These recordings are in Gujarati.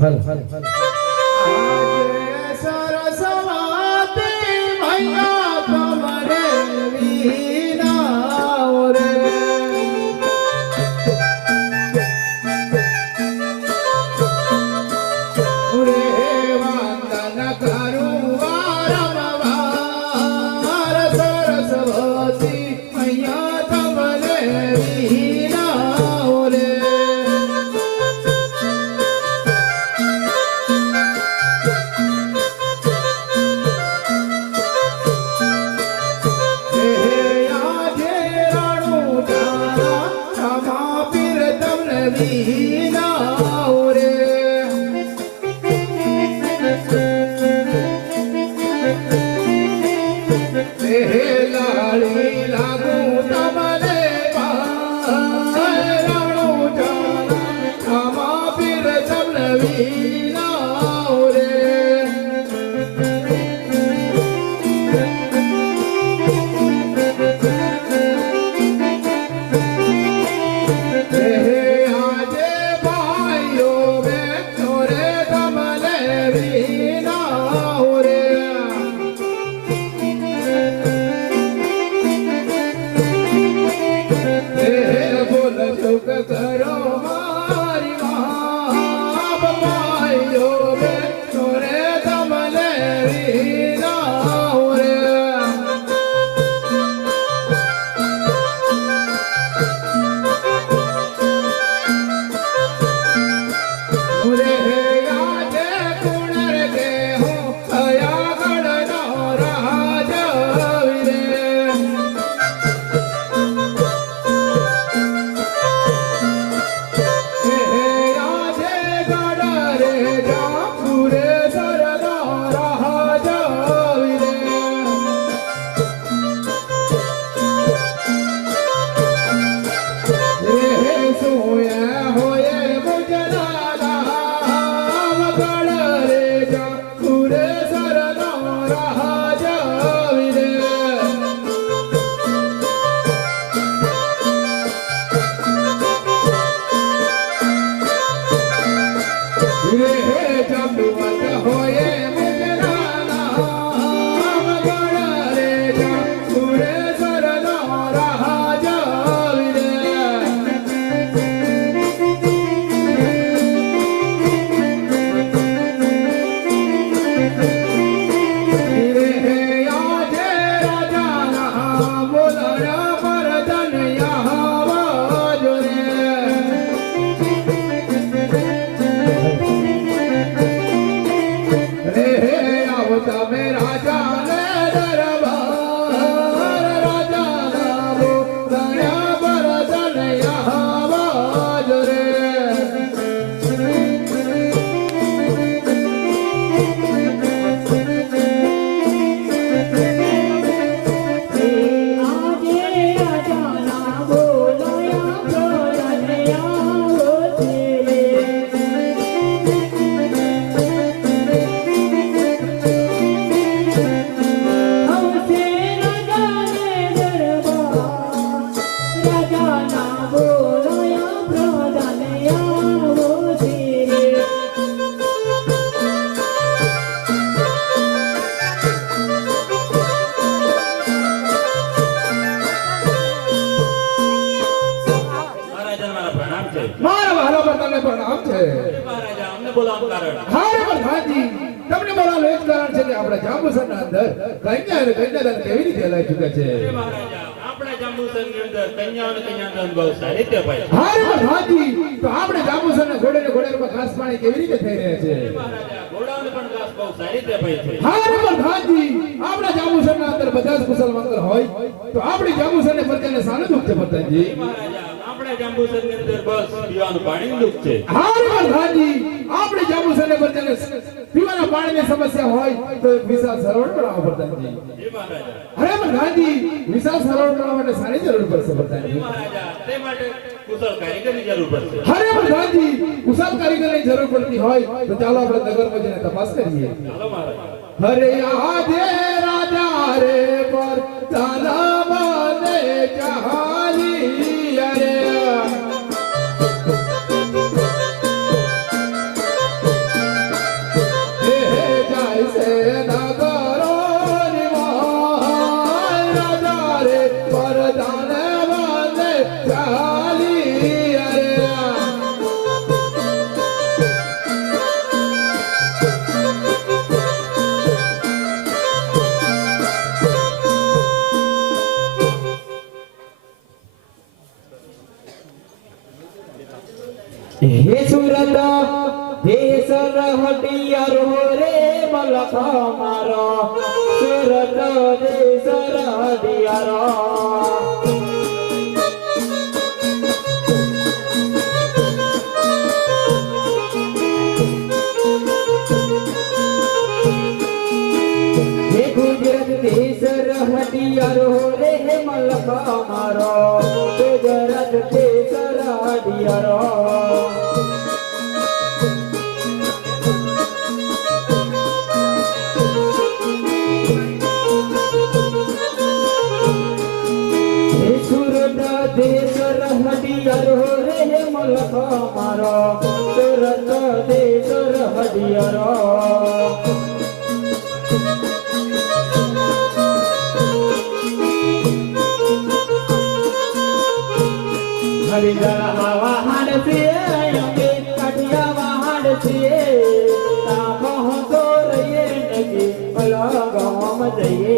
હલ હલ હલ આજે સરસ્વતી મૈયા તમારે વિના રે વંદન કરું વારંવાર સરસ્વતી મૈયા તમને વિના રે समस्या हो तो विशाल सरोवर बनाओ प्रधानजी। अरे प्रधानजी विशाल सरोवर बनाने सारी जरूर पड़શે प्रधानजी। कुशल कारीगરની જરૂર પડશે। અરે પ્રધાનજી કુશલ કારીગરની જરૂર પડતી હોય તો ચાલો આપણે નગરમાં જઈને તપાસ કરીએ। ચાલો મહારાજ। હરે આજે રાજા રે પર તાલાબને ચાલી અરે हे सूरत देश रहटियारो रे मलक मारो सूरत देश रहटियारो हे गुजरात देश रहटियारो रे मलक मारो गुजरात देश रहटियारो देश रहटियारो रे मलक मारो सूरत देश रहटियारो हरिजन वाहन से अमे कटिया वाहन से ताको तो रे नगी अलग हम जइए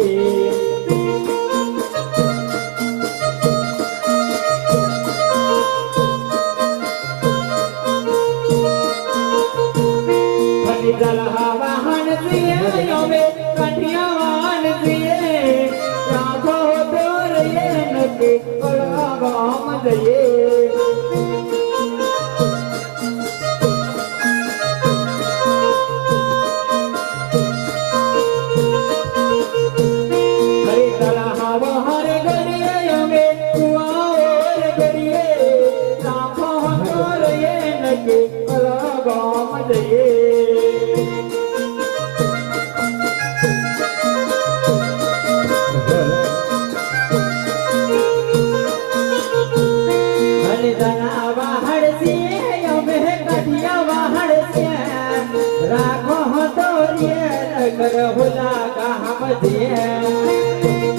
वाहन सिए अमे कटिया वाहन सिए राखो तोर ये नके बड़ा गाम जइए हरे तलहा वाहन गरिए अमे कुआर गरिए राखो तोर ये नके बड़ा गाम जइए राखो तो ये कर होला का हम दिए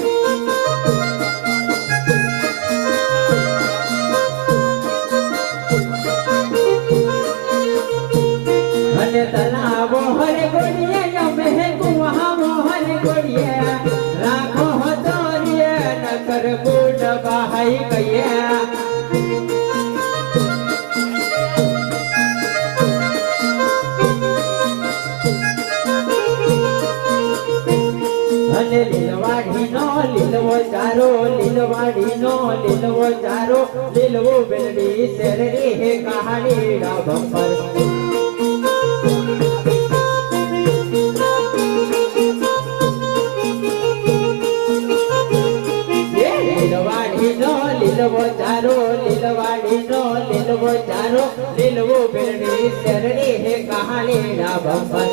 हने तलाब हर गोड़िए में कुआं मोहन गोड़िए राखो तो ये न कर बूढ़ बहाई गया લીલવો ચારો લીલવાડી નો લીલવો ચારો લીલવો બેલડી શેરડી હે કહાડી ડા બમ્બર લીલવાડી નો લીલવો ચારો લીલવાડી નો લીલવો ચારો લીલવો બેલડી શેરડી હે કહાડી ડા બમ્બર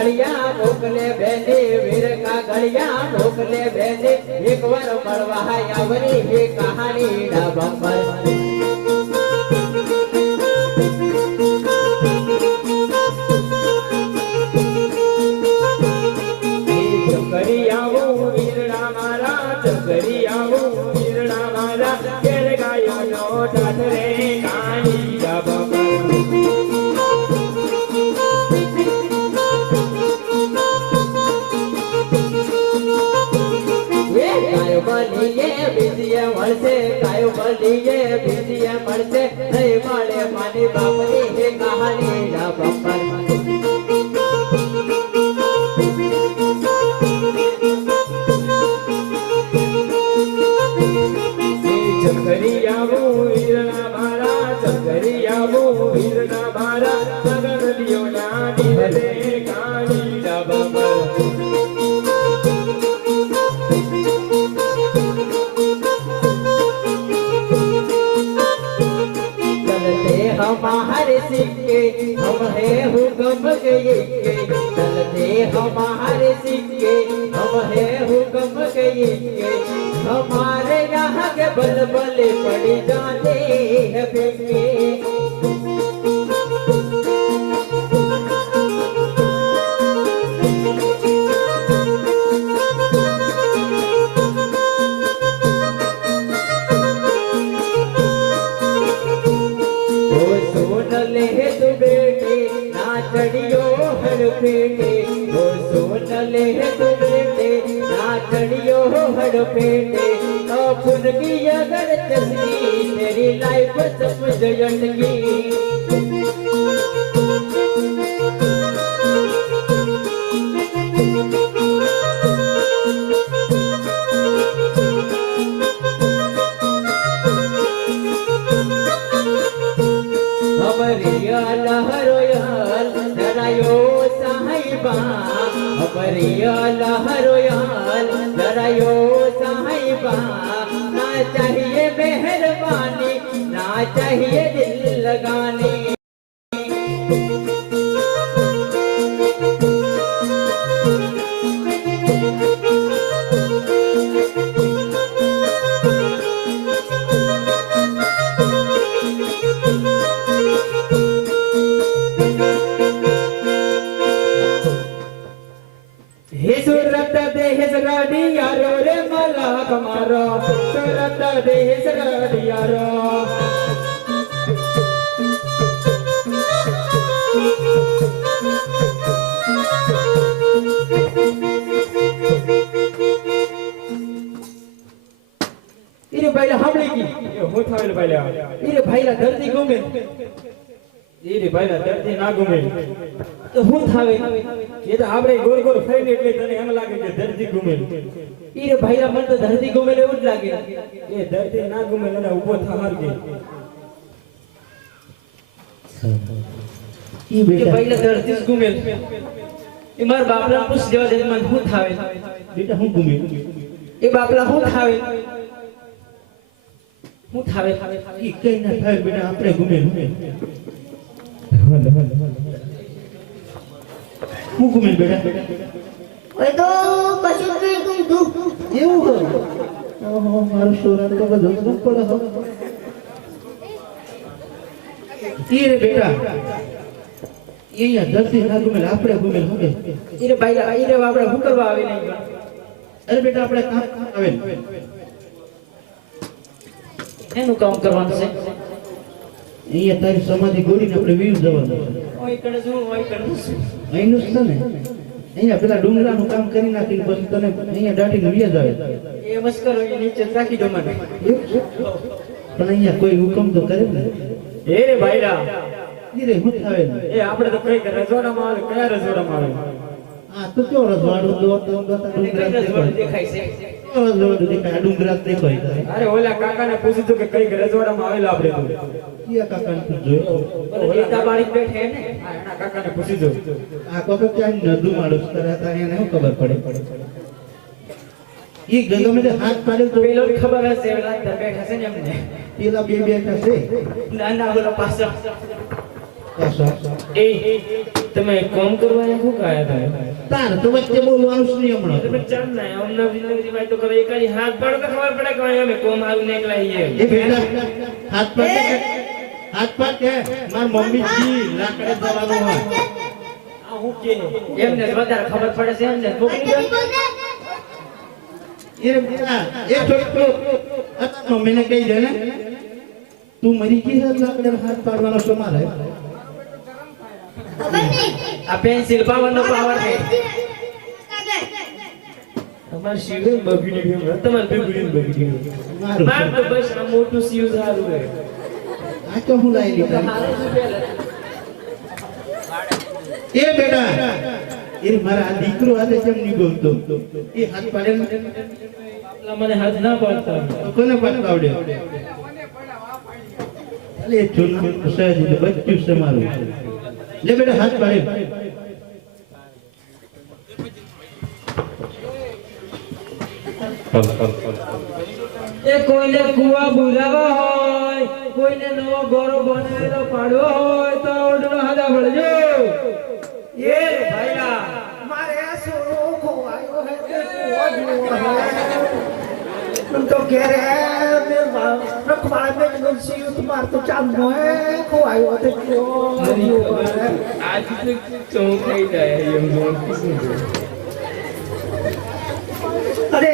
घड़िया मोकले बेने वीर का घड़िया मोकले बेने एक बार मरवा यावरी हे कहानी डा बम्बर चकरिया वो वीरना मारा चकरिया वो वीरना मारा केर गायो नो डाटरे कहानी डा बम्बर बीजिए मरसे कायो बलिए बीजिए मरसे नहीं मारे मानी बापरी हे कहानी डा बम्बर चकरिया वो वीरना मारा चकरिया वो वीरना मारा मगर लियो ना दिले कहानी डा बम्बर हमारे सिक्के हम है हुक्म के चलते हमारे सिक्के हम है हुक्म के हमारे यहाँ के बल बल पड़ जाते हैं फेंके चढ़ियो हर पेटे वो सोन ले भड़ पेटे अपन की अगर चलनी तेरी लाइफ समझ अटकी लहरोयाल साहिबा ना चाहिए मेहरबानी ना चाहिए दिल लगाने सूरत देश रडियारो रे मला कमारो सूरत देश रडियारो इरे भाईला हाबळे की हो थावेल भाईला इरे भाईला धरती घुमे इरे भाईला धरती ना घुमे तो હું થાવે એ તો આપણે ગોર ગોર ફરીને એટલે તને એમ લાગે કે ધરતી ઘૂમે ઈ ભાઈલા મન તો ધરતી ઘૂમે એવું જ લાગે એ ધરતી ના ઘૂમે ને ઊભો થા હાર કે ઈ બેટા ભાઈલા ધરતી જ ઘૂમે એ માર બાપલા પૂછ દેવા દે મન હું થાવે બેટા હું ઘૂમે એ બાપલા હું થાવે ઈ કઈ ના થાય બેટા આપણે ઘૂમે हुकुम बेटा ओए तो कશું નહીં તું એવું ઓહો મારું સોરા તો બધું જ પડે હો ઈ રે બેટા ઈ ધરતી ના ઘૂમે આપણે ઘૂમે હવે ઈ રે ભાઈ ઈ રે આપણે હું કરવા આવે નહીં અરે બેટા આપણે કામ આવે એનું કામ કરવાનું છે અહીંયા તારી સમાધિ ગોળીને આપણે વીર જવાનું ઓય કણ જો ઓય કણ અહીંનું છે ને અહીંયા પેલા ડુંગરાનું કામ કરી નાખીને પછી તને અહીંયા દાટીને વ્યાજ આવે એ મસ્કર હોય નીચે રાખી દો મને પણ અહીંયા કોઈ હુકમ તો કરે ને એ રે ભાઈડા ઈ રે હું થાવે એ આપણે તો કઈ રજવાડામાં આવે કયા રજવાડામાં આવે હા તો કયો રજવાડું ડુંગરા દેખાય છે રજવાડું દેખાય ડુંગરા દેખાય અરે ઓલા કાકાને પૂછ્યું તો કે કઈ રજવાડામાં આવેલા આપણે તો કિયા કાકાને પૂછજો ઓલા તાબાડી બેઠે ને એના કાકાને પૂછી જો આ કોકો ક્યાં નદુ માણસ કરે તા એને શું ખબર પડે ઈ ગંગમે હાથ પાડે તો પેલો ખબર હશે ઓલા બેઠા છે ને એમને પેલા બે બેઠા છે ના ના ઓલા પાછા એ તમે કોમ કરવા શું કાયા હતા તાર તો વચ્ચે બોલવાનું જ નહીં હમણાં તમે ચાલ ના અમને વિનંતી ભાઈ તો કરે એકાઈ હાથ પાડો તો ખબર પડે કે અમે કોમ આવું ને એકલા હી એ બેટા હાથ પાડ કે માર મમ્મી જી લાકડે જવાનું હોય આ હું કે એમને વધારે ખબર પડે છે એમને મોકલી દે એ બેટા એ છોકરો મમ્મીને કહી દે ને તું મરી ગઈ છે લાકડે હાથ પાડવાનો શું મારે આ પેન્સિલ પાવરનો પાવર છે તમાર શિવન બગડી ગયું તમાર બગડી ગયું માર તો બસ આ મોટું શિવ સારું છે આ તો હું લાઈ લીધા એ બેટા એ મારા દીકરો હાથે કેમ નહીં બોલતો એ હાથ પાડે આપલા મને હાથ ના પાડતા કોને પાડતા આવડે અલે જોના સહેજ બચ્ચું છે મારું ले बेटा हाथ पाड़े ए कोઈને કુવા બોલાવા હોય કોઈને નવો ગોરો બનાવેલો પાડવો હોય તો ઓડનો હાડા વળજો એ ભાઈલા મારે સોરો ખોવાયો હે તે કુવા तुम तो कह रहे हैं मेरे रखवाड़े में तुलसी तुम्हार तो चांदो है खवायो होते क्यों आज तो चौंक ही जाए ये मोन किसने अरे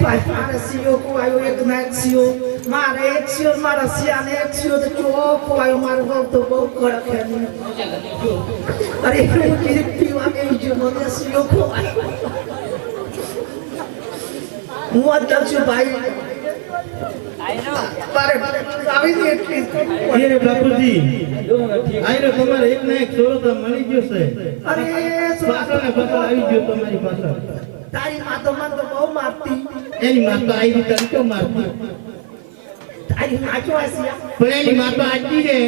भाई मारे सीओ को आयो एक ना एक सीओ मारे एक सीओ मारा सिया ने एक सीओ तो क्यों को आयो मारे तो बहुत कड़क है अरे किसी पीवा के जो मोने सीओ को હું વાત કરું છું ભાઈ મારે આવી ગઈ એટલી અરે બાપુજી આયરો તમારે એક ને એક છોરો તો મળી ગયો છે અરે પાછળ ને પાછળ આવી ગયો તમારી પાછળ તારી માં તો બહુ મારતી એની માં તો આવી રીતે કેમ મારતી તારી નાચો આસી પણ એની માં તો આજી રે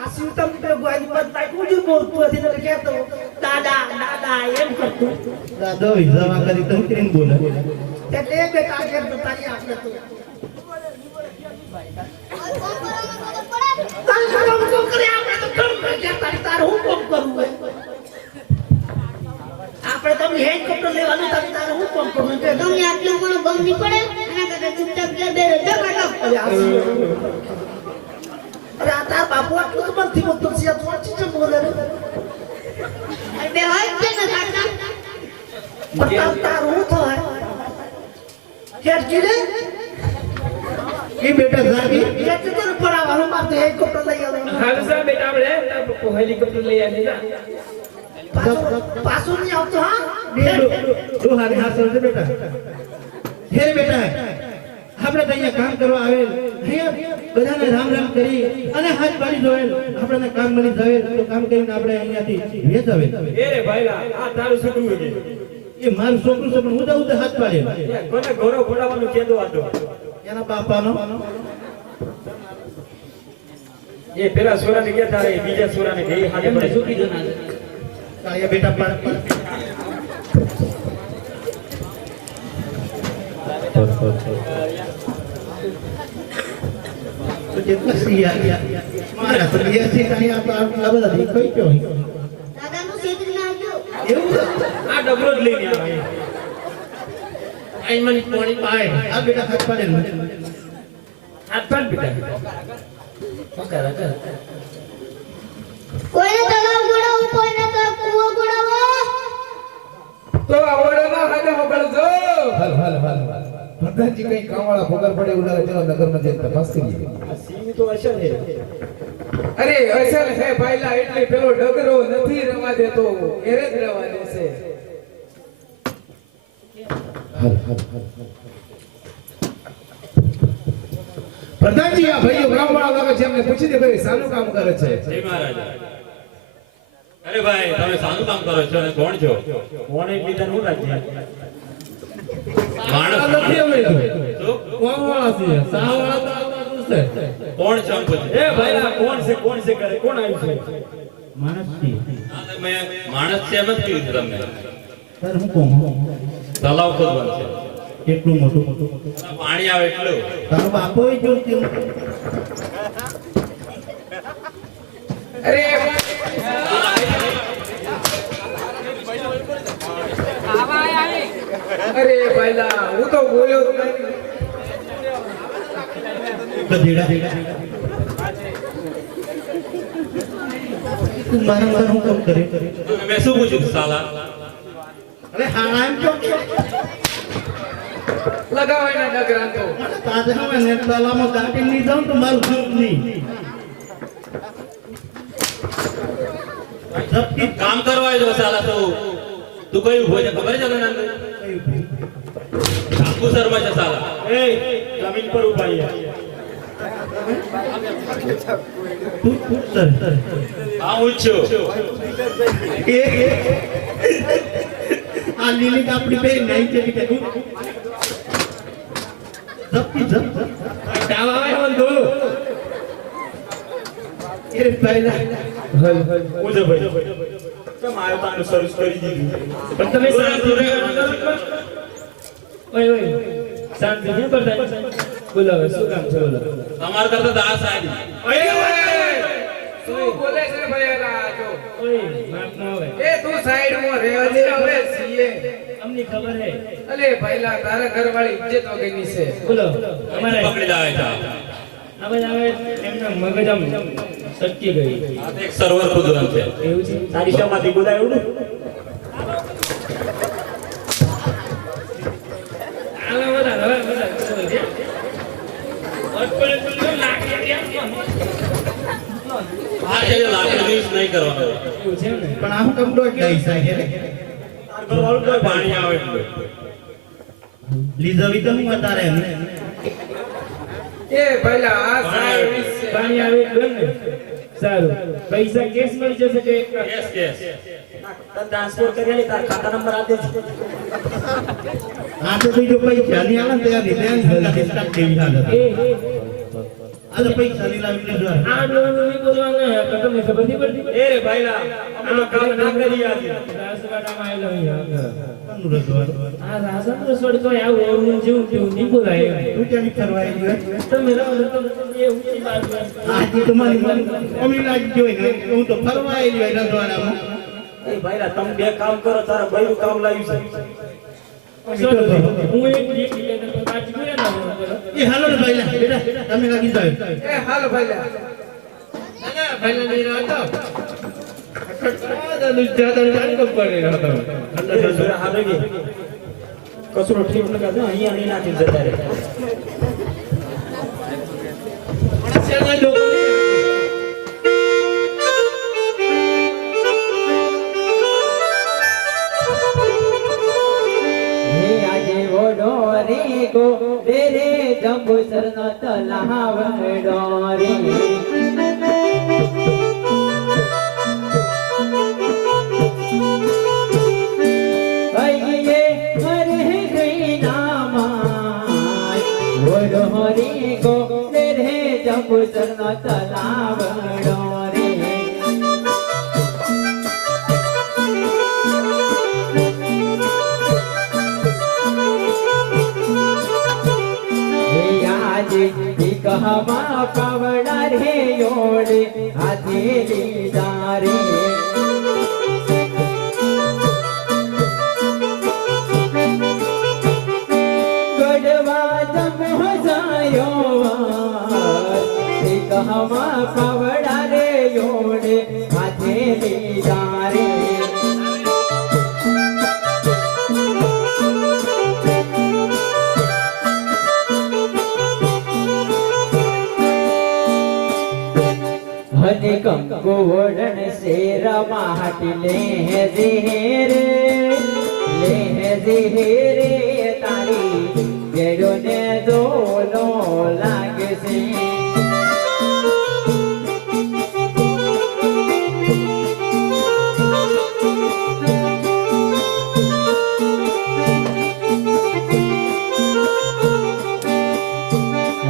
આસી તમ તે ગોઈ પર તાઈ કુજી બોલતો હતી ને કહેતો દાદા દાદા એમ કરતો દાદો વિઝાવા કરી તો કેમ બોલે તે બેટા કે તારી આપણે તો તારી કામ તો કરે આપણે તો કામ કરે તારે હું કામ કરું આપણે તમે હેલિકોપ્ટર લેવાનું તારે હું કામ કરું કે તમને આટલું પણ ગમ નહીં પડે એના કરતા ચૂપચાપ ઘેર બેરો જગાડો અરે આસી અરે આ તાર બાપુ આટલું તો બંધી બોલતો છે આ થોડી ચીજ બોલે રે બે હોય છે ને કાકા પણ તાર હું થાય કેટ કીધે એ બેટા જાગી કેટ તો પડાવવાનું મારતે હેલિકોપ્ટર લઈ આવવાનું હાલ સા બેટા આપણે હેલિકોપ્ટર લઈ આવી પાછું નહીં આવતો હા દો હારે હાથ સરજે બેટા હે બેટા આપણે તો અહીંયા કામ કરવા આવેલ અહીંયા બધાને રામ રામ કરી અને હાથ પાડી જોયેલ આપણને કામ મળી જાવે તો કામ કરીને આપણે અહીંયાથી વેચ આવે એ રે ભાઈલા આ તારું છોકરું છે એ મારું છોકરું છે પણ હું તો હાથ પાડે કોને ઘોડો ઘોડાવાનું કેદો આતો એના બાપાનો એ પેલા સોરાને ગયા તારે બીજા સોરાને ગઈ હાથે પડે શું કીધું ના કાળિયા બેટા પાડ તો જેટલા સિયા મારા તો બીએસસી કાઈ આ બધા દેખાઈ ગયો દાદાનું છેતરી નાખજો એવું આ ડબરો જ લઈને આવે આઈ મની પાણી પાય આ બેટા હાથ પાડે હાથ પાડ બેટા કોઈને તલાવ ગોળાવું કોઈને તો કૂવો ગોળાવો તો આવડે ના હાથે મોકલજો હાલ પ્રધાનજી કઈ કામવાળા પગાર પડે એવું લાગે ચલો નગરમાં જઈને તપાસ કરીએ આ સિંહ તો અસર છે અરે અસલ હે ભાઈલા એટલે પેલો ડગરો નથી રવા દેતો ઘેરે જ રવા દેશે પ્રધાનજી આ ભાઈઓ કામવાળા લાગે છે એમને પૂછી દે ભાઈ સાનું કામ કરે છે જય મહારાજ અરે ભાઈ તમે સારું કામ કરો છો અને કોણ છો કોણ એક બીજા નું રાખજે માણસ નથી અમે તો શું? કોણવાળા છે સાવાળા તો આવતા છે કોણ છો એમ પૂછ્યું. એ ભાઈલા કોણ છે કરે કોણ આવ્યું છે માણસ થી હા, તો મેં માણસ છે એમ જ કીધું તમને સર હું કોણ તલાવ ખોદવાનું છે કેટલું મોટું પાણી આવે એટલું તારો બાપો જોતી અરે અરે ભાઈલા હું તો બોલ્યો જ નહીં ગધેડા તું મારા વગર હું કામ કરે મેં શું પૂછ્યું સાલા અરે હાણા એમ કેમ લગાવાય ના ડગરા તો તાજે હવે નેટ તાલામાં કાઢી નહીં જાઉં તો મારું ઘર નહીં જબકી કામ કરવા આવ્યો સાલા તો તું કયું ઉભો છે ખબર છે તને કાકુ શર્મા છે સાલા એ જમીન પર ઉભા છે તું સર હા હું જ છું આ લીલી કાપડી પહેરી નહીં ચલી કે તું જબકી જબ ડાવા આવે બંધો એ પહેલા હું છે ભાઈ કેમ આયો તાનું સર્વિસ કરી દીધું પણ તમે શાંતિ ઓય શાંતિ નહીં કરતા બોલો હવે શું કામ છે બોલો તમાર કરતા દાસ આવી ઓય શું બોલે છે ભાઈ આ જો ઓય માફ ના આવે એ તું સાઈડ માં રહેવા દે હવે સીએ અમને ખબર હે અલે ભાઈલા તારા ઘરવાળી ઇજ્જત વગરની છે બોલો અમારે પકડી લાવે છે આવે એમના મગજ આમ સટકી ગઈ આ તો એક સર્વર ખુદવાનું છે એવું છે તારી શામાંથી બોલાયું ને હવે અટપડે બોલ્યો લાગે આ છે લાકડી યુઝ નહીં કરવાનો એવું છે ને પણ આ હું કમ દોડ ગઈ છે પાણી આવે એટલું લીધવી તો હું તારે એ પહેલા આ સાહેબ પાણી આવે એટલે ને સારું પૈસા કેશ મળી જશે કે કેસ કેસ ટ્રાન્સફર કરી તાર ખાતા નંબર આપે આ તો જો પૈસા ની આવે ને ત્યાં સ્ટાર્ટ કેવી હાલત આ તો પૈસા ની લાવી લીધો આ લોન ની બોલવાના હે તો તમને ખબર નહીં પડતી એ રે ભાઈલા અમે તો કામ ના કરી આજે રાસવાડામાં આવેલો આ રાસન રસોડ તો આવું એવું જેવું કેવું નહીં બોલાય તું ક્યાં ફરવાઈ ગયો તમે રહો તો એ ઊંચી બાજુ આજી તમારી મન અમી લાગી જોઈ ને હું તો ફરવાઈ ગયો રસવાડામાં એ ભાઈલા તમે બે કામ કરો તારા ભાઈનું કામ લાવ્યું છે હું એક લેટર પર પાછી ગયા ના એ હાલો ને ભાઈલા બેટા તમે લાગી જાવ એ હાલો પહેલા પહેલા નહીં રહેતો દાદુ જાદર જાનકો પડી રહ્યો જોરા હારે ગઈ કસરો ઠીક ન કાજો અહીંયા નહીં નાખી જતા રે સેના લોકો હે આજે ઓડો રે ગો રે જંબુસર નો તલાવ ડોરે અયે હરે કૈનામાં ઓડો રે ગો રે જંબુસર નો તલાવ ડોરે कहवा पावड़ा रे योड़े हाथेली दारे गढ़वा जब हो जायो कहवा पावड़ा रे योड़े हाथेली दारे हने कंको ओढ़न से रमाहट ले है ज़ेरे तारी गेड़ो ने दोनों लाग से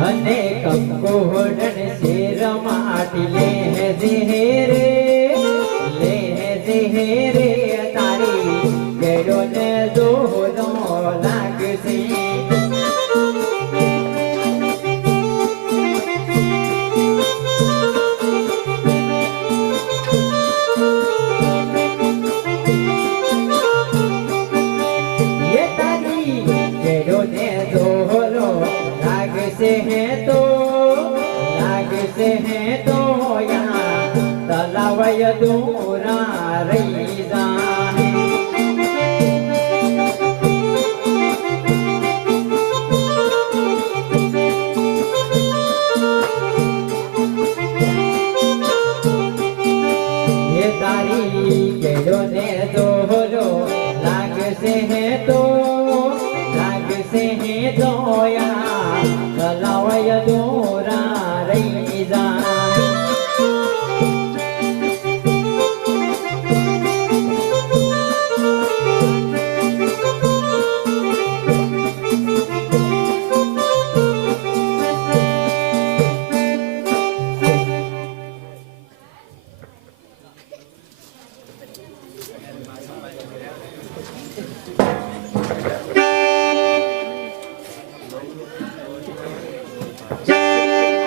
हने कंको ओढ़न से रमाहट ले ज़ेरे तारी गेड़ो ने दोनों लाग से ये तारी गेड़ो ने दोनों लाग से है तो यहाँ तलावय दूरा रही जाए ये तारी गेड़ो ने दोहरो लाग से है तो यहाँ तलावय दूरा रही जाए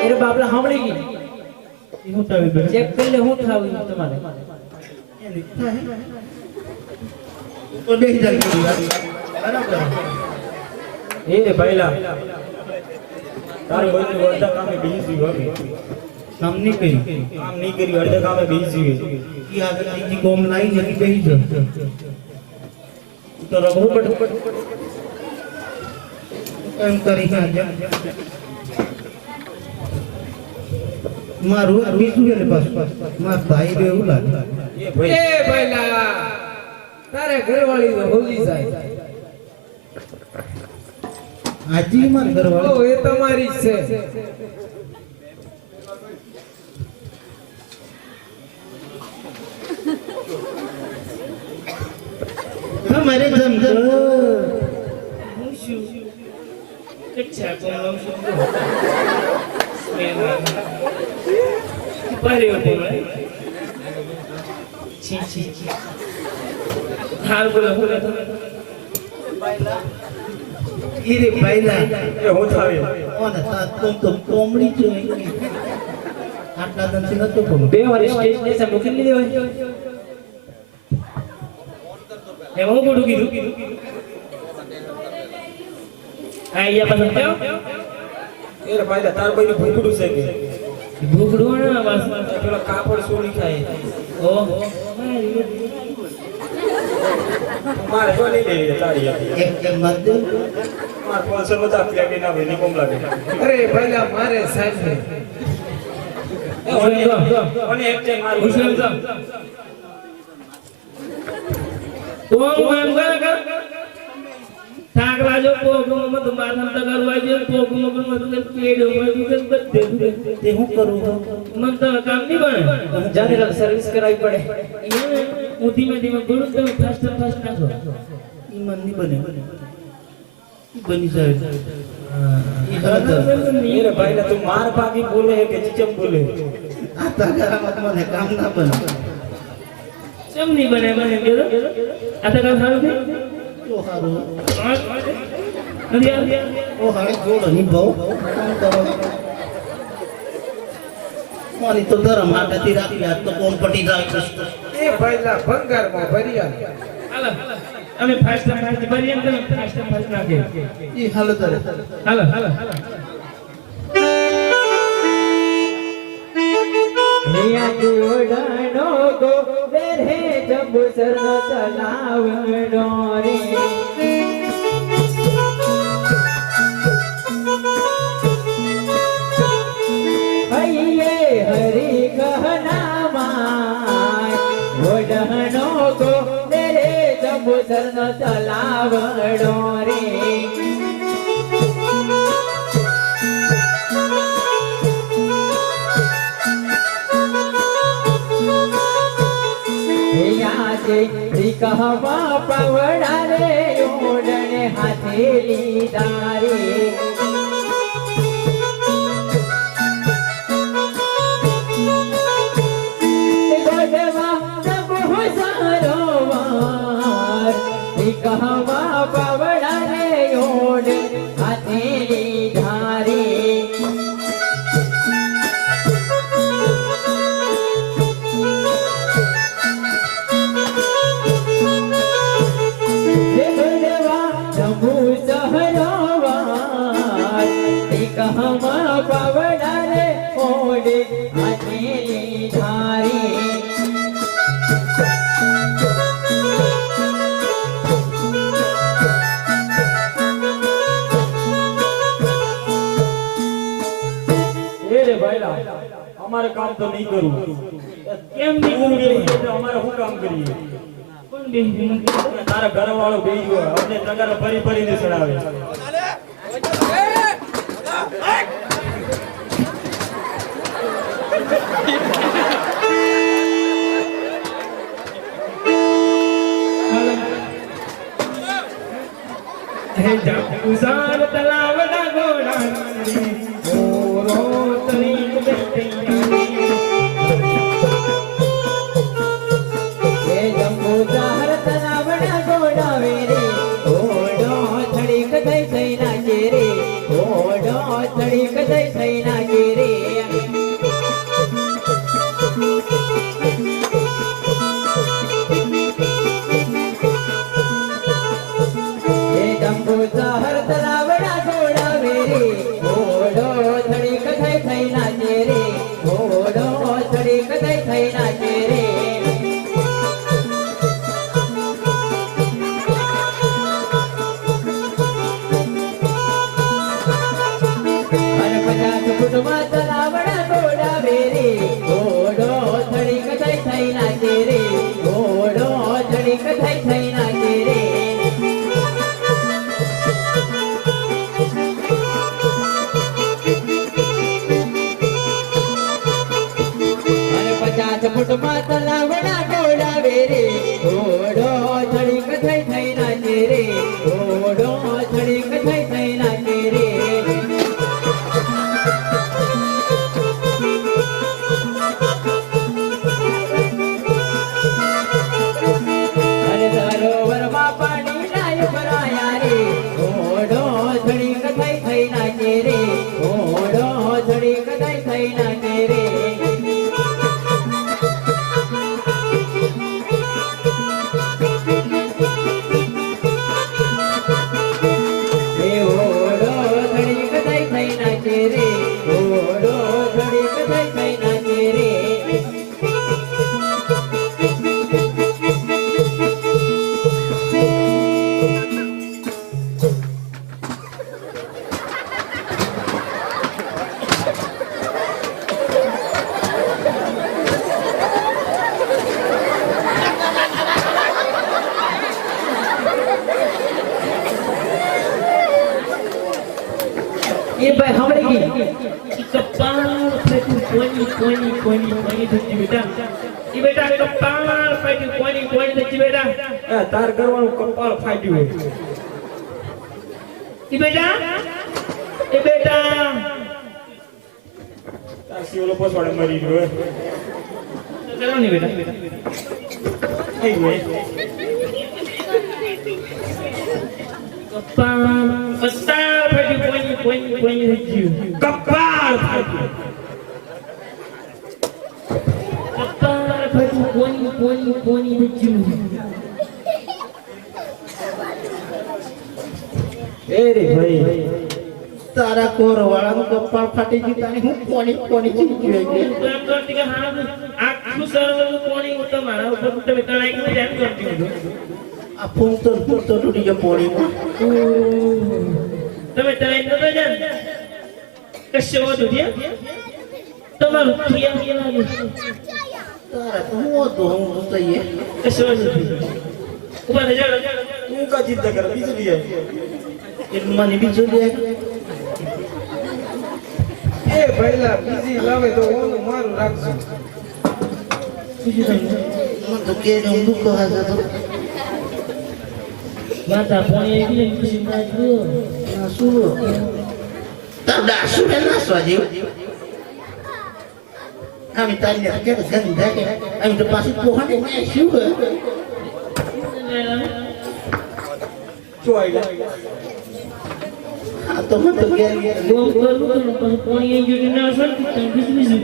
એરે બાબલા સાંભળી ગઈ હું તાવી બે ચેક કરી લે હું થાવી તમારે તો બેહી જાય બરાબર એ રે ભાઈલા તારે ભાઈનું અડધા કામે બીજી હોય કામ નહીં કર્યું કામ નહીં કર્યું અડધા કામે બીજી હોય ઈ આગળ બીજી કોમ લાઈ નથી બેહી જ તો રઘુ બટ એમ કરી કાંજા મારું બીજું એટલે બસ માર ભાઈ બે એવું લાગે એ ભાઈ એ પહેલા તારે ઘરવાળી તો હોલી જાય હાજી માર ઘરવાળો એ તમારી જ છે. તમારે જમજો હું શું એક છાપો લઉં છું પાર્યો બોલે છી હાલ બોલો ઈરે પાઈલા એ હું થાવી ઓને સાત તો કોમડી જોઈ આટલા દંસી નતો કોમ બે વાર સ્ટેજ ને સા મૂકી લીધી હોય એમાં હું કોડું કીધું આયા પાછો થયો એ ભાઈ તાર ભાઈ ભૂખડું છે કે ભૂખડું ના બસ પેલો કાપડ સોડી ખાય ઓહો મારે તો નહીં દેવી તારી એક કેમ મત દે માર 500 બધા પ્લેટ ના વેની કોમ લાગે અરે ભલા મારે સાહેબ અને એક છે માર મુસ્લિમ સાહેબ તો હું એમ કર થાકલા જો પોગમાં મત માથા તગરવા જે પોગમાં મત પેડો મત બધે તે હું કરું મન તો કામ નહીં બને જાને સર્વિસ કરાવી પડે હું ધીમે ધીમે બોલું તો ફાસ્ટ નાખો ઈ મન ની બને ઈ બની જાય ઈ હરત એ ભાઈ તું માર ભાગી બોલે કે ચીચમ બોલે આ તગારામાં મને કામ ના બને કેમ નહીં બને મને કીધું આ તો કામ સારું છે તો હારું નથી આવતી ઓ હારે ગોળ ની બહુ કામ કરો મારી તો ધરમ હાથેથી રાખી આજ તો કોણ પટી જાય એ ભલા ભંગારમાં ભર્યા હાલો અમે ફાસ્ટ ભરીએ એમ તમે ફાસ્ટ નાખે ઈ હાલત રે હાલો મિયા દીવડાનો ગો બેરે જંબુસર નો તલાવડો રે હૈયે હરી કહના માં વડહનો ગો બેરે જંબુસર નો તલાવડો રે कहवा पवड़ा रे ओडने हाथेली दारे गोडवा सब हो सारोवार कहवा पवड़ा रे ओड हाथेली धारे कहवा पवड़ा रे ओडे हाथेली धारी રે ભાઈલા અમારે કામ તો નહીં કરવું કેમ નહીં કરવું એટલે અમારે શું કામ કરીએ કોણ બેહી તારા ઘરવાળો બેહી ગયો અમને તગારો ફરી ફરીને ચડાવે હે જંબુસર તલાવડા ગોડા મોરો તરી એ જંબુસર તલાવડા ગોડાવે રે ઓડો થડીક થઈ થઈ નાચે રે ઓડો થડીક થઈ થઈ નાચે રે એ જંબુસર તલાવડા ગોડાવે રે ઓડો થડીક થઈ થઈ નાચે રે ઓડો થડીક થઈ થઈ નાચે રે અને 50 એ ભાઈ હમણે ગઈ ઈ કપાળ ફાટ્યું કોની થતી બેટા ઈ બેટા કપાળ ફાટ્યું કોની થતી બેટા તાર કરવાનું કપાળ ફાટ્યું હોય ઈ બેટા એ બેટા તાર સિવલો પોસવાડે મરી ગયો કરવાની બેટા થઈ ગયો કપાળ ફાટ્યું કોની થતી કપાળ ફાટ્યું કપાળ ફાટ્યું કોની થતી એ રે ભાઈ તારા કોર વાળાનું કપાળ ફાટી ગયું તાને હું કોની ચીજ એમ કરતી કે હા આખું સર્વર કોની ઉતો મારા ઉપર તમે તણાઈ ગયું એમ કરતી હતું આ ફૂલ તો તૂટી ગયો પોણીમાં તમે તણાઈ નતો જાન કશો વધુ છે તમારું થિયા લાગે તારા તો હું હતો હું તો એ કશો વધુ ઉપર જાડો તું કા ચિંતા કર બીજું દી મને બીજું દે એ ભાઈલા બીજી લાવે તો ઓનું મારું રાખશું મને તો કે હું દુઃખ હાજર હતો માતા પોણી આવી ગઈ ખુશી ના ગયો શું તાર દાસુ ને નાસવા જેવું આમ તારી કે ગંધ કે આમ તો પાછી પોહાને મે શું ચોઈ આ તો મત કે ગોમ કરું તો પછી પોણી આવી ગઈ ના સર તમે બીજું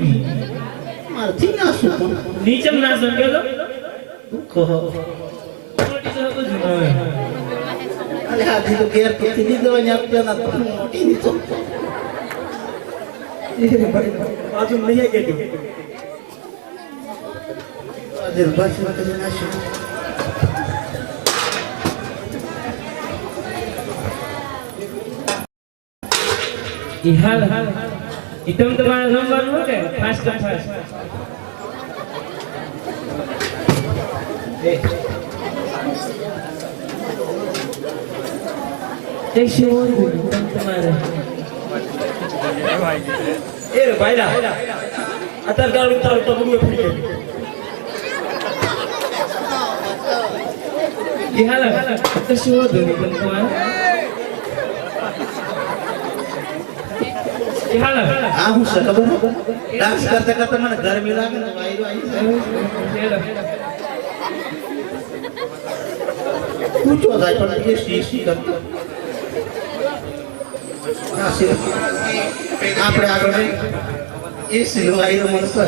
મારથી નાસુ પણ નીચે ના સર કે તો દુઃખ મોટી તો બધું હવે અરે આધી તો ઘેર પછી દીધો ને આપતા ના મોટી દીધો બાજુ નહીં કે તું આજે પાછી વાત નાસુ ઈ હાલ ઈ તમ તમારે રમવાનું હોય કે ફાસ્ટ એક શિવોન તમ તમારે એ રે ભાઈલા અત્યારે તારું તો બુડું ફરી ગયું ઈ હાલ તો શિવોન તમ તમારે ઈ હાલ આ હું છે ખબર ડાન્સ કરતા કરતા મને ગરમી લાગે ને વાયરો આવી જાય પૂછો થાય પણ કે શીશી કરતો આપણે આગળ એ સિલવાયરો મળશે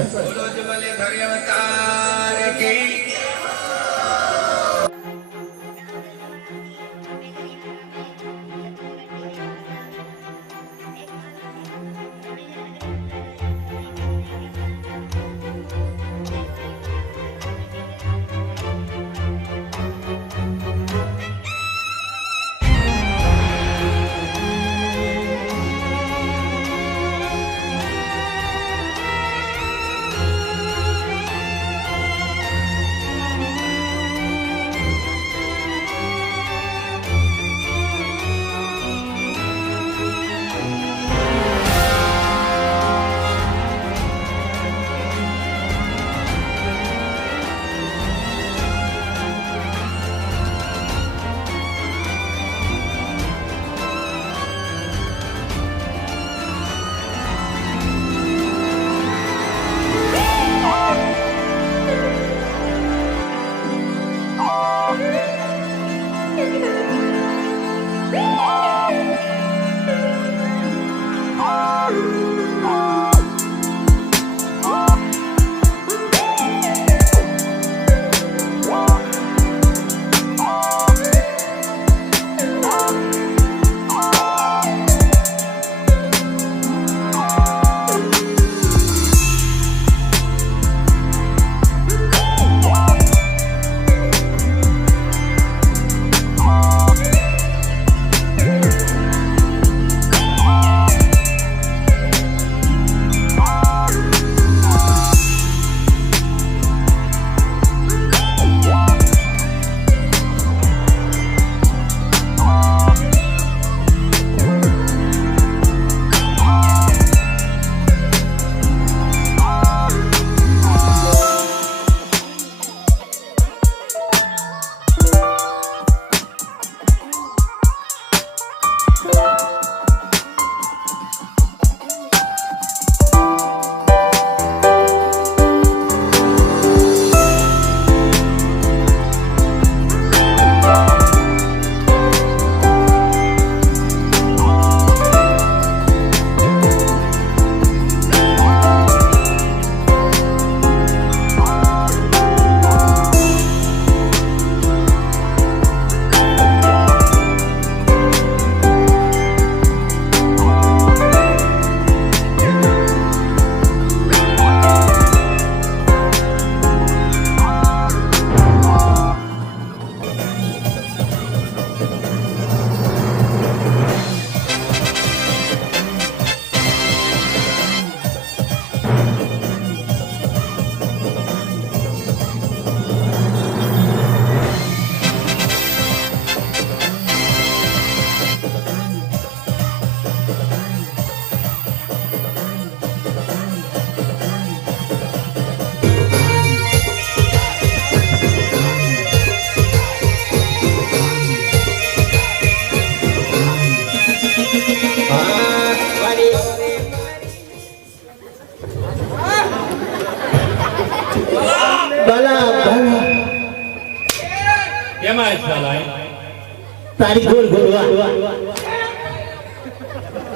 તારી ગોળ ગોળવા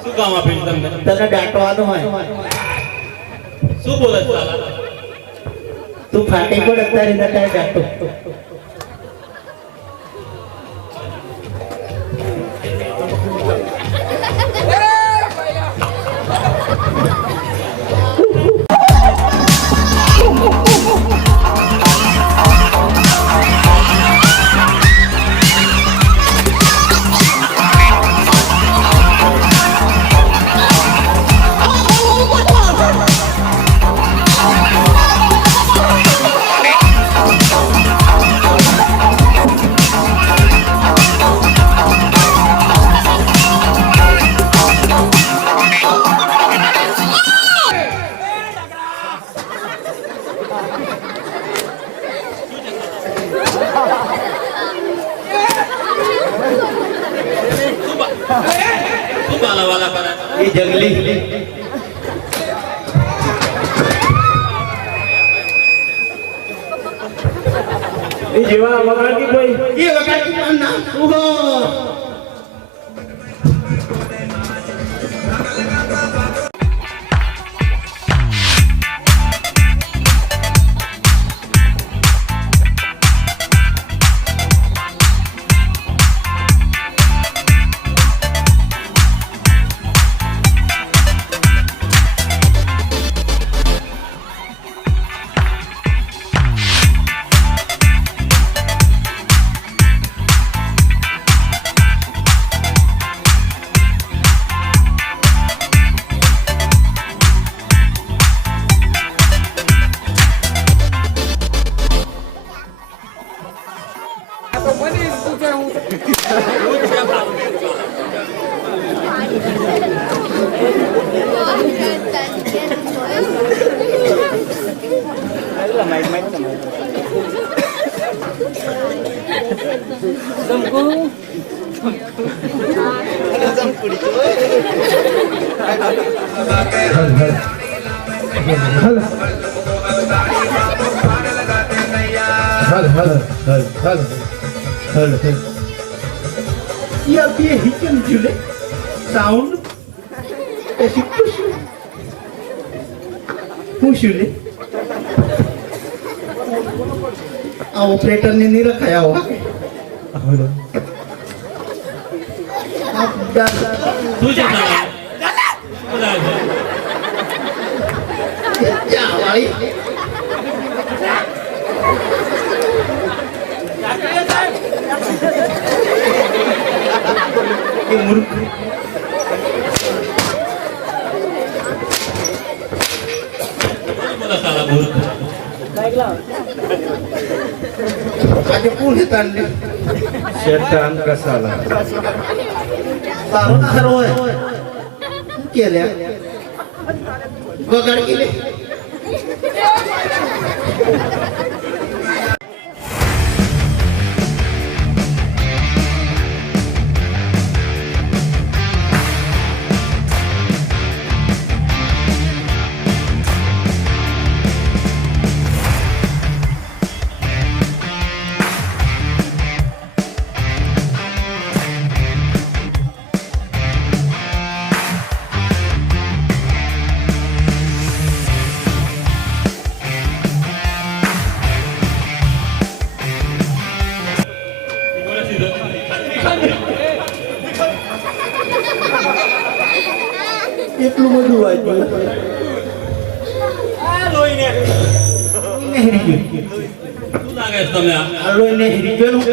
શું કામ આપ્યું તમને તને દાટવાનું હોય શું બોલે છે સાલા તું ફાટી પડ અત્યારે નટાય દાટો શું બાલા વાલા કરે એ જંગલી એ જેવા વગાડતી કોઈ એ વગાડતી પણ નામ શું હો या ये हिचन जुले साउंड ऐसी खुश खुशुले आ ऑपरेटर ने नहीं रखाया हुआ શું છે સાલા બોલાવે છે क्या भाई ये मूर्ख બોલા સાલા મૂર્ખ आगे कौन है तान शैतान का साला तारो ना हरो है क्या ले वगड़ के ले બોલે સીધો એટલું બધું વાંચ્યું નહેરી શું લાગે છે તમને આ આ લોહી નહેરી ગયું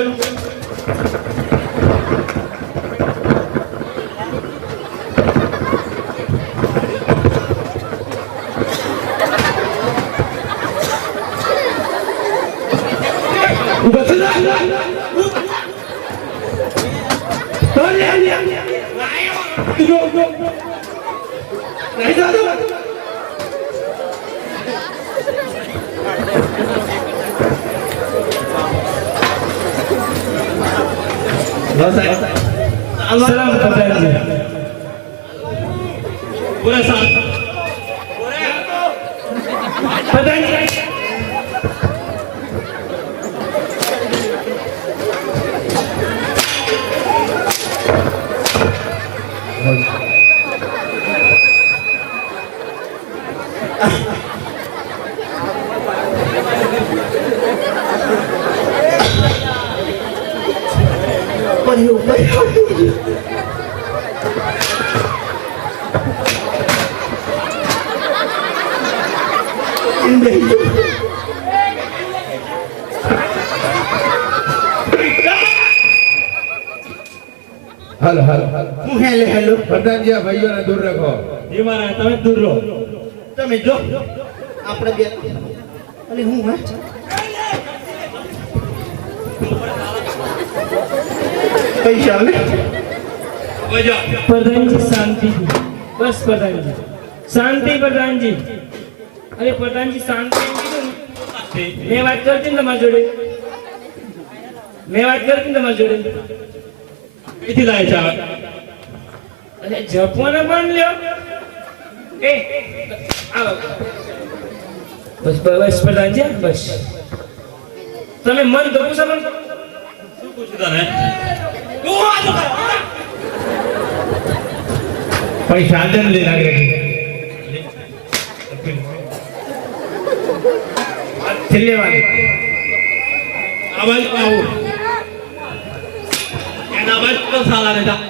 સલામ પ્રધાનજી બોલે સાલા પ્રધાનજી આવીને બેસી જાઉં. હાલો હાલો હાલો હું હેલો હેલો. પ્રધાનજી આ ભાઈઓને દૂર રાખો. જી મહારાજ તમે દૂર રહો. તમે જો આપણે બે અરે હું હા પૈસા આવે વજો. પ્રધાનજી શાંતિ બસ પ્રધાનજી શાંતિ પ્રધાનજી અરે પ્રધાનજી શાંતિ એમ કીધું ને. મેં વાત કરતી ને તમારી જોડે ક્યાંથી લાવે છે આ? અરે જપવાને પણ લ્યો એ આવો બસ બસ પ્રધાનજી બસ તમે મન તો પૂછો પણ શું પૂછ્યું તને? પૈસા આદન લઈ લાગે લેવાની આ બાજુ આવું. એના બાજુ તો સાલા રહેતા.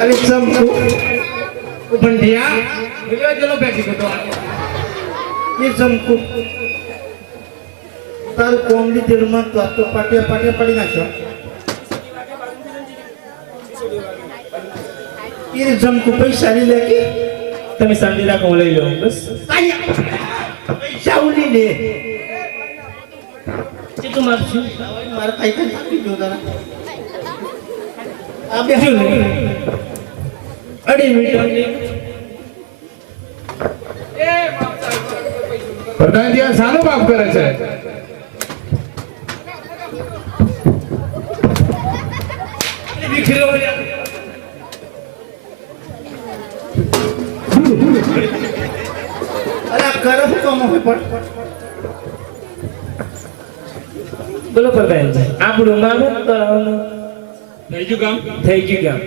અરે સમકુ બંધિયા વિડિયો ચલો બેઠી ગયો એ સમકુ તારું કોમડી તેલમાં તો પાટિયા પડી નાખ્યો એ સમકુ પૈસા લઈ લે કે તમે શાંતિ રાખો હું લઈ લો બસ પૈસા ઉલી લે કેટલું માગશું મારા પૈસા આપી દો તારા આ બે અઢી મિનિટ પ્રધાનજી આ સાનું કામ કરે છે. અરે કરો શું કામ હોય પણ બોલો પ્રધાનજી આપણું માગો તળાવનું થઈ ગયું કામ? થઈ ગયું કામ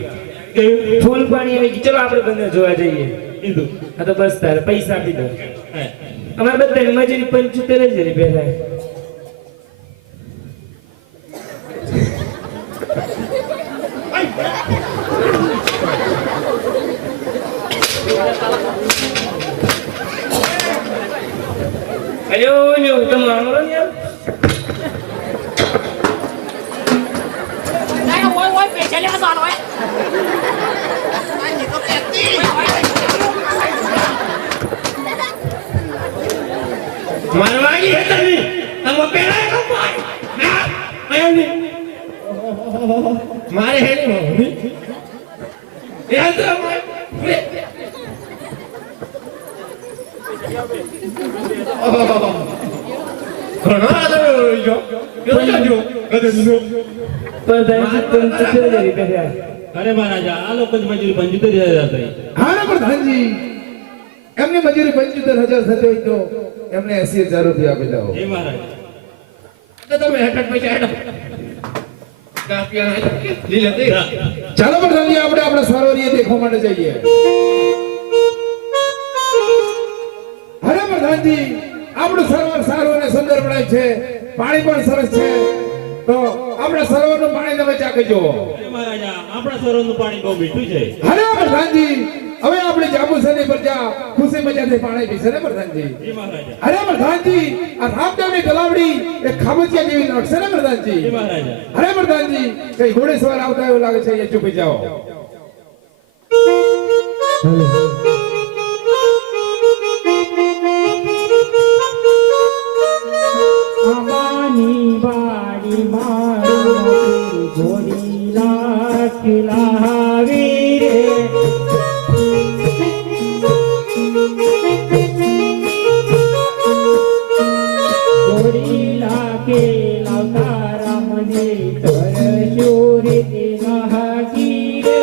ફૂલ પાણી આવી ગયું ચલો આપણે બંને જોવા જઈએ કીધું. હા તો બસ તારે પૈસા આપી દો હે. અમારે બધાની મજૂરી 75 જ રૂપિયા થાય અરે ઓલ્યો તમે આવો ને યાર મારવાની હે તમે તમે પેલા તો મારે હે ને એ તો ઘણો આદર જો જો પ્રધાનજી 75 રૂપિયા થયા અરે મહારાજા આ લોકો જ મજૂરી 75,000 થઈ. હા ને પ્રધાનજી એમની મજૂરી 75,000 થતી હોય તો એમને 80,000 રૂપિયા આપી દો. જી મહારાજ. તો તમે હેઠળ પૈસા હેઠળ કાપિયા લીલે દે ચાલો પ્રધાનજી આપણે આપણા સરોવરીએ દેખવા માટે જઈએ. અરે પ્રધાનજી આપણું સરોવર સારું અને સુંદર બનાય છે, પાણી પણ સરસ છે, તો આપણા સરોવરનું પાણી તમે ચાખી જુઓ. અરે મહારાજા આપણા સરોવરનું પાણી બહુ મીઠું છે. અરે પ્રધાનજી હવે આપણે જાંબુસરની પર જા ખુશી મજાથી પાણી પીશે ને પ્રધાનજી. જી મહારાજા. અરે પ્રધાનજી આ રામદેવની તલાવડી એ ખાબોચિયા જેવી લડશે ને પ્રધાનજી. જી મહારાજા. અરે પ્રધાનજી કઈ ઘોડેસવાર આવતા એવું લાગે છે, એ ચૂપી જાઓ. અમાની વાડી મારી ઘોડી લાવી રે ઘોડી લાગે લાવતા રામને તરસ્યો રે હાકી રે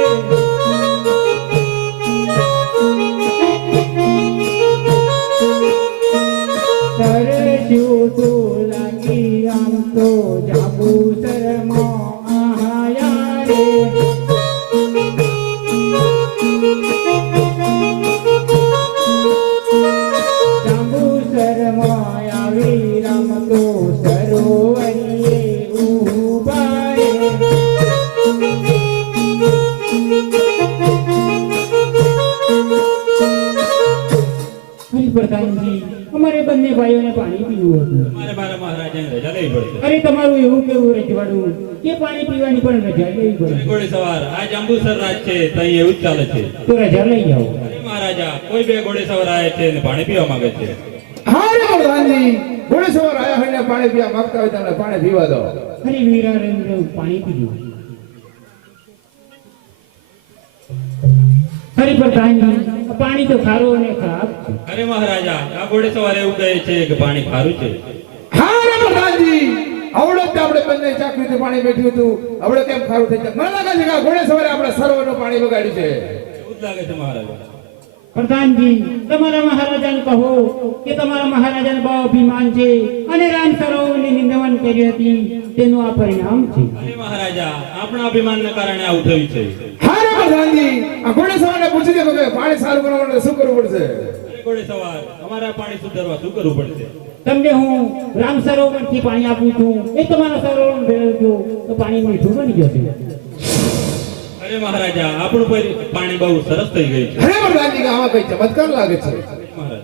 હતું. મારે મારા મહારાજાને રજા લેવી પડશે. અરે તમારું એવું કેવું રજવાડું કે પાણી પીવાની પણ રજા લેવી પડે. ઘોડે સવાર આ જંબુસર રાજ છે તો અહીં એવું જ ચાલે છે. તો રજા લઈ જાઓ. અરે મહારાજા કોઈ બે ઘોડે સવાર આવે છે અને પાણી પીવા માંગે છે. હા રે પ્રધાનજી, ઘોડે સવાર આયા હોય ને પાણી પીવા માંગતા હોય તો એમને પાણી પીવા દો. અરે વીરારેન્દ્ર પાણી પીવું. અરે પ્રધાનજી પાણી તો ખારું અને ખરાબ છે. અરે મહારાજા આ ઘોડે સવારે એવું કહે છે કે પાણી ખારું છે. હા રે પ્રધાનજી, આવડે જ આપણે બંને ચાકરીથી પાણી બેઠ્યું હતું, આવડે કેમ ખારું થઈ જાય? મને લાગે છે કે આ ઘોડે સવારે આપણે સરોવરનું પાણી બગાડ્યું છે. એવું જ લાગે છે મહારાજા. પ્રધાનજી તમારા મહારાજાને કહો કે તમારા મહારાજાને બહુ અભિમાન છે અને રામ સરોવરની નિંદવન કરી હતી તેનું આ પરિણામ છે. અરે મહારાજા આપણા અભિમાનના કારણે આવું થયું છે. હા રે પ્રધાનજી, આ ઘોડે સવારને પૂછી દે કે પાણી સારું કરવા માટે શું કરવું પડશે? અરે ઘોડે સવાર અમારા પાણી સુધારવા શું કરવું પડશે? તમને હું રામ સરોવરથી પાણી આપું છું એ તમારા સરોવર ભેળવજો તો પાણી મીઠું બની જશે. અરે મહારાજા આપણું પાણી બહુ સરસ થઈ ગયું છે. અરે પ્રધાનજી, કે આમાં કઈ ચમત્કાર લાગે છે. મહારાજ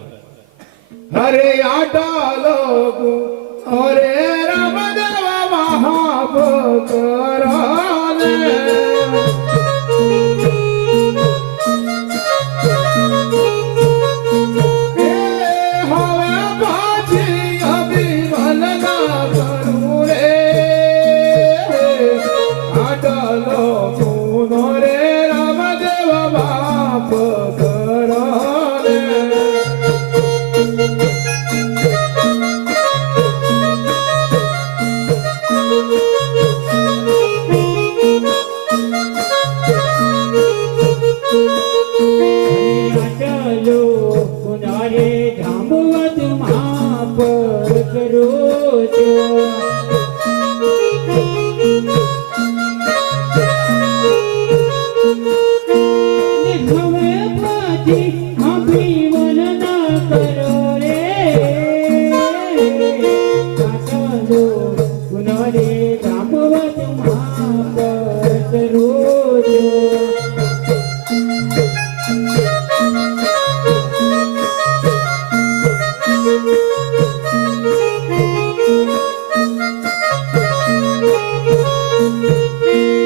અરે આટા લોકો અરે રામ દેવા મહાભકરાને હવે પાછી અભિમાન ના કરું રે. આટા લોકો રે રામ દેવા મહાભકરાને ચલો ઉનારે જાંબુવત મહાપર કરો છો. ને હવે પાછી અભિમાન ના કરો રે. ચલો ઉનારે જાંબુવત મહાપર કરો છો.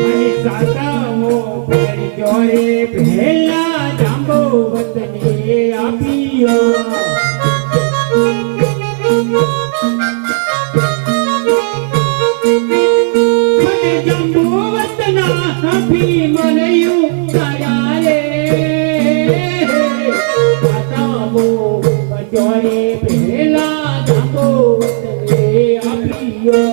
અને સાતામો પર ચોરે પહેલા જાંબુવતને આપ્યો. અને જાંબુવતના અભિમન્યુ તારા રે. સાતામો પર ચોરે પહેલા જાંબુવતને આપ્યો.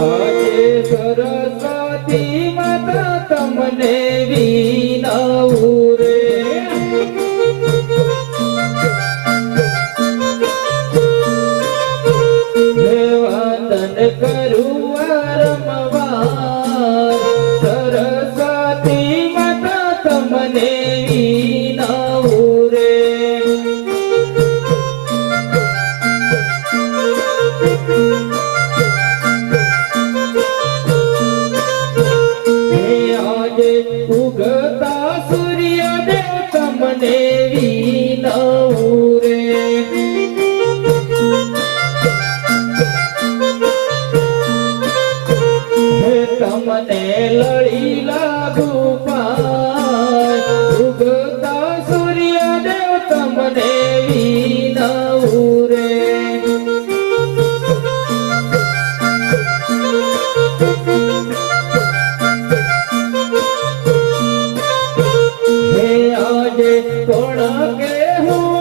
આજે સરસ્વતી માતા તમને વિનવું રે. હે વંદન કરું વારંવાર, સરસ્વતી માતા તમને વિનવું રે. હે આજે ઉગતા સૂર્યદેવ તમને વિનવું રે. હે તમને લડી લાગુ પાય, ઉગતા સૂર્યદેવ તમને વિનવું રે. હે આજે કોણ કે હું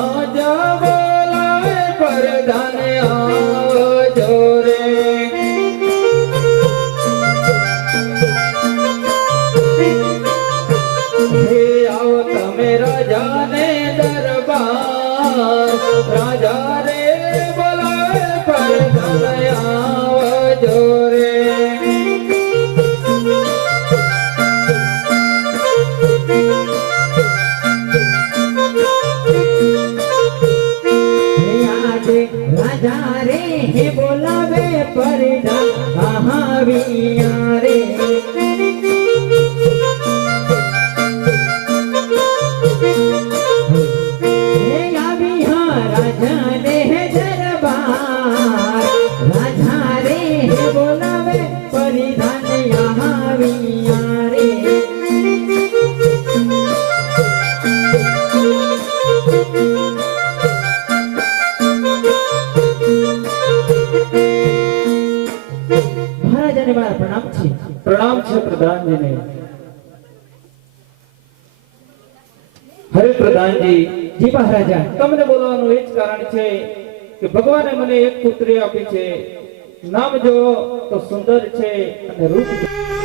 રાજા બોલાવે પ્રધાન આવજો રે હે આવો તમે રાજાને દરબાર રાજા રે બોલાવે પ્રધાન આવજો રે રાજા રે હે બોલાવે પરધા આવ્યા રે હે આવ્યા રાજા ને હે દરબાર રાજા રે હે બોલાવે પરિધાન આવ્યા રે મહારાજાને મારા પ્રણામ છે પ્રધાનજીને હરે પ્રધાનજી જી મહારાજા તમને બોલવાનું એ જ કારણ છે કે ભગવાને મને એક પુત્રી આપી છે નામ જો તો સુંદર છે અને રૂપ